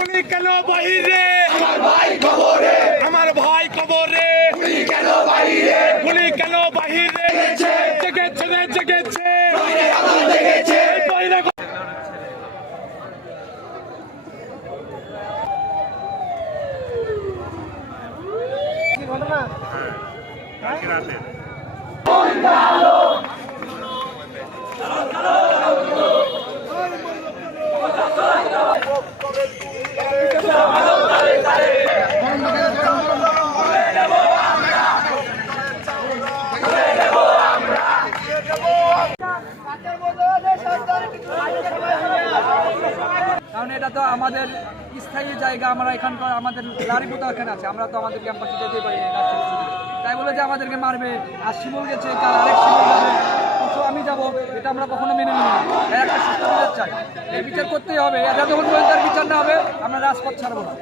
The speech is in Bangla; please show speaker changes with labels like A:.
A: বাহিরে
B: আমার ভাই খবরে
A: আমার ভাই কবরে।
B: গুলি কেন বাইরে?
A: গুলি কেন বাহিরে জেগেছে। রে জেগেছে।
B: প্রাণের
C: কারণ এটা তো আমাদের স্থায়ী জায়গা, আমরা এখানকার আমাদের লারিপুতা এখানে আছে, আমরা তো আমাদের ক্যাম্পাসে যেতে পারি। তাই বলে যে আমাদেরকে মারবে, আর শিমুল গেছে কাল আরেক শিমুল যাবে আমি যাব, এটা আমরা কখনো মেনে নিই না। একটা সুস্থ বিচার চাই। এই বিচার করতেই হবে। এটা যখন বিচার না হবে, আমরা রাজপথ ছাড়বো না।